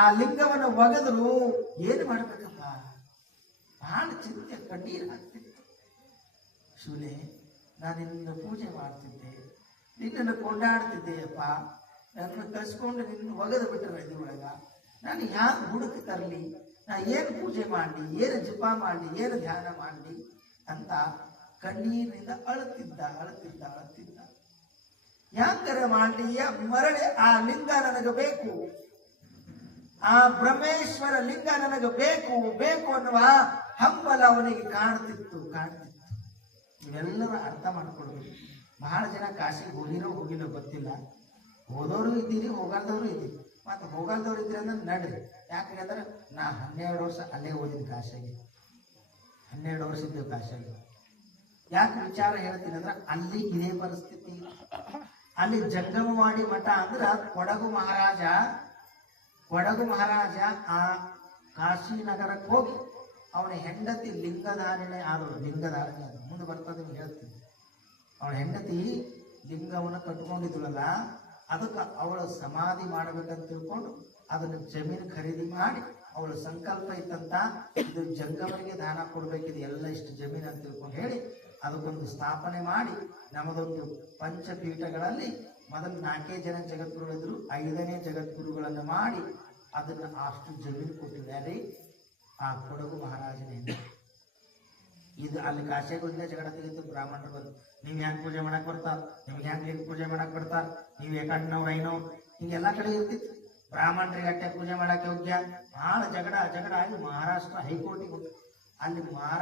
ಆ ಲಿಂಗವನ್ನು ಒಗೆದ್ರು ಏನು ಮಾಡ್ಬೇಕಪ್ಪ, ಬಹಳ ಚಿಂತೆ, ಕಣ್ಣೀರು ಹಾಕ್ತಿತ್ತು. ಶಿವನೇ, ನಾನು ನಿನ್ನ ಪೂಜೆ ಮಾಡ್ತಿದ್ದೆ, ನಿನ್ನನ್ನು ಕೊಂಡಾಡ್ತಿದ್ದೆಯಪ್ಪ, ನನ್ನ ಕಳ್ಸ್ಕೊಂಡು ನಿನ್ನ ಒಗೆದು ಬಿಟ್ಟರೆ ಇದ್ರೊಳಗ ನಾನು ಯಾಕೆ ಹುಡುಕಿ ತರಲಿ, ನಾ ಏನು ಪೂಜೆ ಮಾಡಲಿ, ಏನು ಜಪ ಮಾಡಲಿ, ಏನು ಧ್ಯಾನ ಮಾಡಲಿ ಅಂತ ಕಣ್ಣೀರಿನಿಂದ ಅಳುತ್ತಿದ್ದ. ಯಾಕರೆ ಮಾಡಲಿ, ಮರಳಿ ಆ ಲಿಂಗ ನನಗೆ ಬೇಕು, ಆ ಬ್ರಹ್ಮೇಶ್ವರ ಲಿಂಗ ನನಗೆ ಬೇಕು ಅನ್ನುವ ಹಂಬಲ ಅವನಿಗೆ ಕಾಣ್ತಿತ್ತು. ಇವೆಲ್ಲರೂ ಅರ್ಥ ಮಾಡ್ಕೊಳ್ಬೇಕು. ಬಹಳ ಜನ ಕಾಶಿಗೆ ಹೋಗಿರೋ ಗೊತ್ತಿಲ್ಲ, ಹೋದವರು ಇದ್ದೀರಿ, ಹೋಗಲ್ದವರು ಇದ್ದೀರಿ. ಮತ್ತೆ ಹೋಗಲ್ದವ್ರು ಇದ್ರಿ ಅಂದ್ರೆ ನಡ್ರಿ. ಯಾಕಂದ್ರೆ ನಾ 12 ವರ್ಷ ಅಲ್ಲೇ ಓದಿದ್ದು ಕಾಶಿಗೆ, 12 ವರ್ಷ ಇದ್ದೇವೆ ಕಾಶಿಗೆ. ಯಾಕೆ ವಿಚಾರ ಹೇಳ್ತೀನಿ ಅಂದ್ರೆ ಅಲ್ಲಿ ಇದೇ ಪರಿಸ್ಥಿತಿ. ಅಲ್ಲಿ ಜಂಗಮವಾಡಿ ಮಠ ಅಂದ್ರ ಕೊಡಗು ಮಹಾರಾಜ ಆ ಕಾಶಿನಗರಕ್ಕೆ ಹೋಗಿ ಅವನ ಹೆಂಡತಿ ಲಿಂಗಧಾರಣೆ ಆದಳು. ಮುಂದೆ ಬರ್ತದೆ ಹೇಳ್ತೀನಿ. ಅವಳ ಹೆಂಡತಿ ಲಿಂಗವನ್ನು ಕಟ್ಕೊಂಡಿದ್ಳಲ್ಲ, ಅದಕ್ಕೆ ಅವಳ ಸಮಾಧಿ ಮಾಡ್ಬೇಕಂತ ತಿಳ್ಕೊಂಡು ಅದನ್ನು ಜಮೀನು ಖರೀದಿ ಮಾಡಿ, ಅವಳ ಸಂಕಲ್ಪ ಇತ್ತಂತ ಇದು ಜಂಗಮರಿಗೆ ದಾನ ಕೊಡ್ಬೇಕಿದೆ ಎಲ್ಲ ಇಷ್ಟು ಜಮೀನು ಅಂತ ತಿಳ್ಕೊಂಡು ಹೇಳಿ ಅದಕ್ಕೊಂದು ಸ್ಥಾಪನೆ ಮಾಡಿ, ನಮ್ಮದೊಂದು ಪಂಚಪೀಠಗಳಲ್ಲಿ ಮೊದಲು 4 ಜನ ಜಗದ್ಗುರುಗಳಿದ್ರು, 5ನೇ ಜಗದ್ಗುರುಗಳನ್ನು ಮಾಡಿ ಅದನ್ನು ಅಷ್ಟು ಜಮೀನು ಕೊಟ್ಟಿದ್ದಾರೆ ಆ ಕೊಡಗು ಮಹಾರಾಜನೇ. ಇದು ಅಲ್ಲಿ ಕಾಶಿಗೊಂದೇ ಜಗಳ ತೆಗಿತು. ಬ್ರಾಹ್ಮಣರು ಬಂದು ನೀವ್ ಹೆಂಗ್ ಪೂಜೆ ಮಾಡಕ್ ಬರ್ತಾರ, ನಿಮ್ಗೆ ಹೆಂಗ್ ಲಿಂಗ ಪೂಜೆ ಮಾಡಕ್ ಬರ್ತಾರ, ನೀವ್ ಏಕಣ್ಣವ್ರ ಐನವ್ ಹಿಂಗೆಲ್ಲಾ ಕಡೆ ಇರ್ತಿತ್ತು. ಬ್ರಾಹ್ಮಣರಿಗೆ ಅಟ್ಟೆ ಪೂಜೆ ಮಾಡಕ್ ಯೋಗ್ಯ, ಬಹಳ ಜಗಳ ಆಗಿ ಮಹಾರಾಷ್ಟ್ರ ಹೈಕೋರ್ಟಿಗೆ ಅಲ್ಲಿ